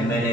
MNA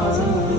2002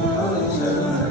2007?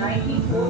94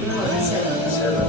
2007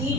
3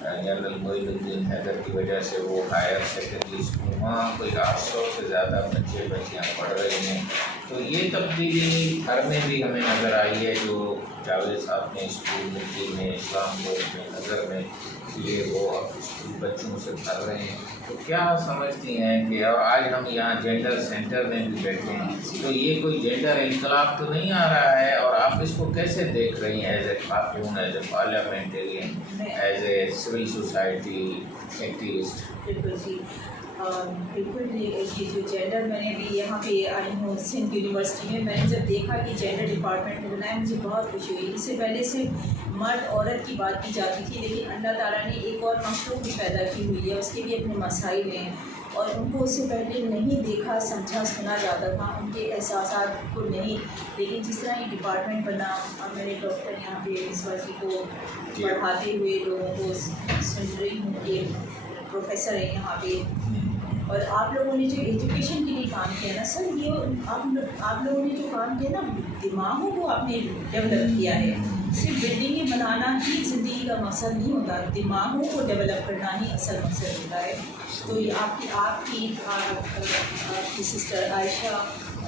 general معین الدین حیدر کی وجہ سے وہ ہائر سیکنڈری اسکول وہاں کوئی 800 سے زیادہ بچیاں پڑھ رہے ہیں. تو یہ تبدیلی گھر میں بھی ہمیں نظر آئی ہے جو جاوید صاحب نے اسکول میں اسلام کو اپنے نظر میں لیے وہ اسکول بچوں سے کر رہے ہیں. تو کیا سمجھتی ہیں کہ اور آج ہم یہاں جینڈر سینٹر میں بھی بیٹھے ہیں تو یہ کوئی جینڈر انقلاب تو نہیں آ رہا ہے اور آپ اس کو کیسے دیکھ رہی ہیں ایز اے خاتون, as a parliamentarian, as a civil society activist? بالکل جی, بالکل یہ جو جینڈر میں نے بھی یہاں پہ آئی ہوں سندھ یونیورسٹی میں نے جب دیکھا کہ جینڈر ڈپارٹمنٹ میں بنایا مجھے بہت خوشی ہوئی. اس سے پہلے سے مرد عورت کی بات کی جاتی تھی, لیکن اللہ تعالیٰ نے ایک اور مخلوق بھی پیدا کی ہوئی ہے, اس کے بھی اپنے مسائل ہیں اور ان کو اس سے پہلے نہیں دیکھا سمجھا سنا جاتا تھا, ان کے احساسات کو نہیں. لیکن جس طرح یہ ڈپارٹمنٹ بنا, اب میرے ڈاکٹر یہاں پہ اس جی کو پڑھاتے ہوئے لوگوں کو سن رہی ہوں کہ پروفیسر ہیں یہاں پہ, اور آپ لوگوں نے جو ایجوکیشن کے لیے کام کیا نا سر, یہ آپ لوگوں نے جو کام کیا نا دماغوں کو آپ نے ڈیولپ کیا ہے. صرف بلڈنگیں بنانا ہی زندگی کا مقصد نہیں ہوتا, دماغوں کو ڈیولپ کرنا ہی اصل مقصد ہوتا ہے. تو یہ آپ کی سسٹر عائشہ,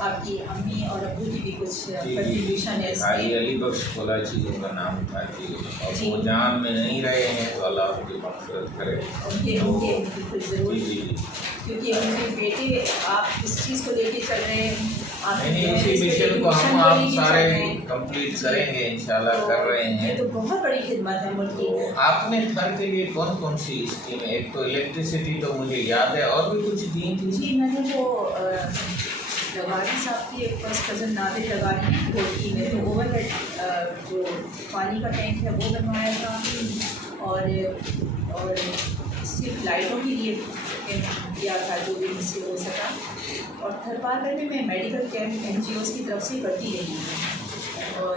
آپ کی امی اور ابو کی بھی کچھ کنٹریبیوشن ہے اس میں. علی بخش کولاچی جن کا نام تھا جی, اور وہ جان میں نہیں رہے ہیں تو اللہ ان کی مغفرت کرے. ان کے بالکل ضرور, کیونکہ ان کے بیٹے آپ اس چیز کو لے کے چل رہے ہیں, اسی مشن کو ہم آپ سارے کمپلیٹ کریں گے انشاءاللہ, کر رہے ہیں. تو بہت بڑی خدمت ہے ملک کی. آپ نے گھر کے لیے کون کون سی اسکیم؟ ایک تو الیکٹریسٹی تو مجھے یاد ہے, اور بھی کچھ دی تھی جی. میں نے وہ لگاری صاحب کی فرسٹ کزن نادر لگاری وہ کی, میں نے اوور ہیڈ جو پانی کا ٹینک ہے وہ بنوایا تھا, اور صرف لائٹوں کے لیے کیا تھا جو بھی مجھ سے ہو سکا. اور تھرپال میں میڈیکل کیمپ NGOs کی طرف سے کرتی رہی ہوں, اور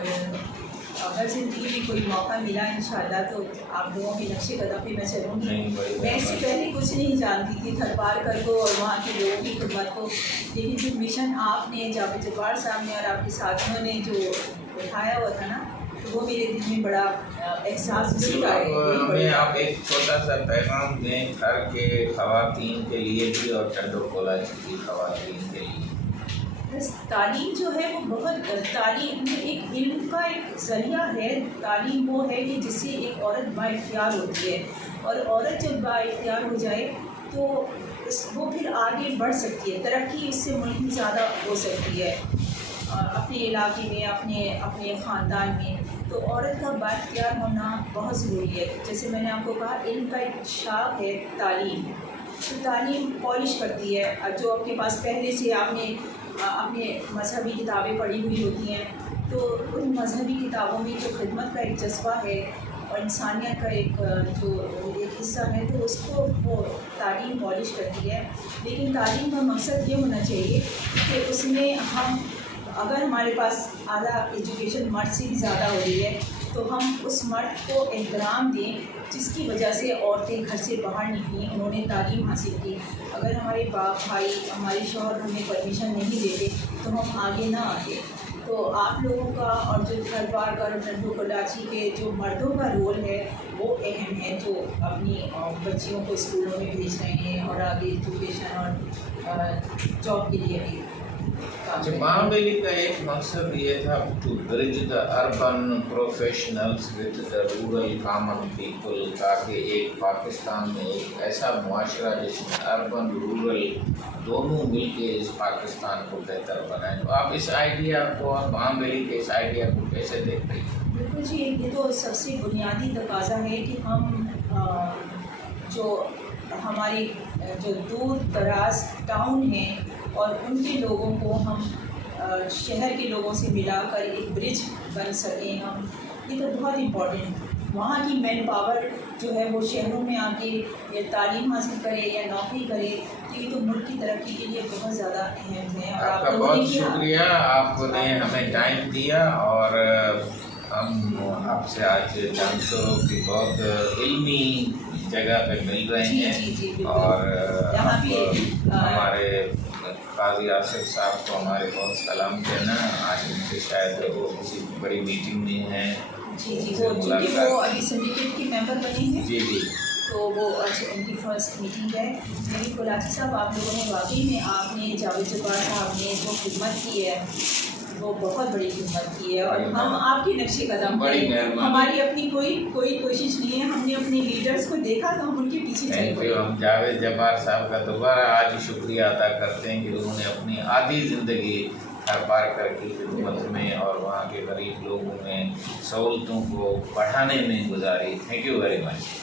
اگر زندگی میں کوئی موقع ملا انشاءاللہ تو آپ لوگوں کے نقشے قدم پہ میں چلوں گی. میں اس سے پہلے کچھ نہیں جانتی تھی تھرپال کر کو اور وہاں کے لوگوں کی خدمت کو, لیکن جو مشن آپ نے جاوید جبار صاحب نے اور آپ کے ساتھیوں نے جو اٹھایا ہوا تھا نا, تو وہ میرے دل میں بڑا احساس ضرور آئے. ہمیں آپ ایک چھوٹا سا پیغام دیں گھر کے خواتین کے لیے بھی اور چندو کولاچی کی خواتین کے لیے. بس تعلیم جو ہے وہ بہت, تعلیم ایک علم کا ایک ذریعہ ہے. تعلیم وہ ہے کہ جس سے ایک عورت با اختیار ہوتی ہے, اور عورت جب با اختیار ہو جائے تو وہ پھر آگے بڑھ سکتی ہے, ترقی اس سے ملک میں زیادہ ہو سکتی ہے اپنے علاقے میں, اپنے خاندان میں. تو عورت کا با اختیار ہونا بہت ضروری ہے. جیسے میں نے آپ کو کہا علم کا ایک شاخ ہے تعلیم, تو تعلیم پالش کرتی ہے. جو آپ کے پاس پہلے سے آپ نے اپنے مذہبی کتابیں پڑھی ہوئی ہوتی ہیں, تو ان مذہبی کتابوں میں جو خدمت کا ایک جذبہ ہے اور انسانیت کا ایک حصہ ہے, تو اس کو وہ تعلیم پالش کرتی ہے. لیکن تعلیم کا مقصد یہ ہونا چاہیے کہ اس میں ہم, اگر ہمارے پاس اعلیٰ ایجوکیشن مرد سے بھی زیادہ ہو رہی ہے تو ہم اس مرد کو احترام دیں جس کی وجہ سے عورتیں گھر سے باہر نکلیں, انہوں نے تعلیم حاصل کی. اگر ہمارے باپ بھائی, ہمارے شوہر ہمیں پرمیشن نہیں دیتے تو ہم آگے نہ آتے. تو آپ لوگوں کا اور جو گھر بار کا اور چندو کولاچی کے جو مردوں کا رول ہے وہ اہم ہے, جو اپنی بچیوں کو اسکولوں میں بھیج رہے ہیں اور آگے ایجوکیشن اور جاب کے لیے بھی. مہابلی کا ایک مقصد یہ تھا to bridge the urban professionals with the rural common people, تاکہ ایک پاکستان میں ایک ایسا معاشرہ جس میں اربن رورل دونوں مل کے اس پاکستان کو بہتر بنائیں. تو آپ اس آئیڈیا کو اور مہابلی کے اس آئیڈیا کو کیسے دیکھ رہی ہیں؟ بالکل جی, یہ تو سب سے بنیادی تقاضا ہے کہ ہم جو ہماری جو دور دراز ٹاؤن ہیں اور ان کے لوگوں کو ہم شہر کے لوگوں سے ملا کر ایک برج بن سکیں ہم. یہ تو بہت امپورٹنٹ. وہاں کی مین پاور جو ہے وہ شہروں میں آ کے یا تعلیم حاصل کرے یا نوکری کرے, تو یہ تو ملک کی ترقی کے لیے بہت زیادہ اہم ہے. اور آپ کا بہت شکریہ, آپ نے ہمیں ٹائم دیا, اور ہم آپ سے آج جانچوں کی بہت علمی جگہ پہ مل رہے ہیں. اور ہمارے قاضی آصف صاحب کو ہمارے بہت سلام دینا. آج ان سے شاید وہ کسی بڑی میٹنگ میں ہیں. جی, وہ ابھی سنڈیکیٹ کے ممبر بنے ہیں. جی. تو وہ آج ان کی فرسٹ میٹنگ ہے. میری کولاچی صاحب، آپ لوگوں نے واقعی میں آپ نے جاوید جبار صاحب نے جو خدمت کی ہے وہ بہت بڑی خدمت کی ہے، اور ہم آپ کے نقش قدم پر، ہماری اپنی کوئی کوشش نہیں ہے. ہم نے اپنے لیڈرز کو دیکھا تو ہم ان کے پیچھے چل پڑے. ہم جاوید جبار صاحب کا دوبارہ آج شکریہ ادا کرتے ہیں کہ انہوں نے اپنی آدھی زندگی ہر پار کر کی خدمت میں اور وہاں کے غریب لوگوں میں سہولتوں کو بڑھانے میں گزاری. Thank you very much.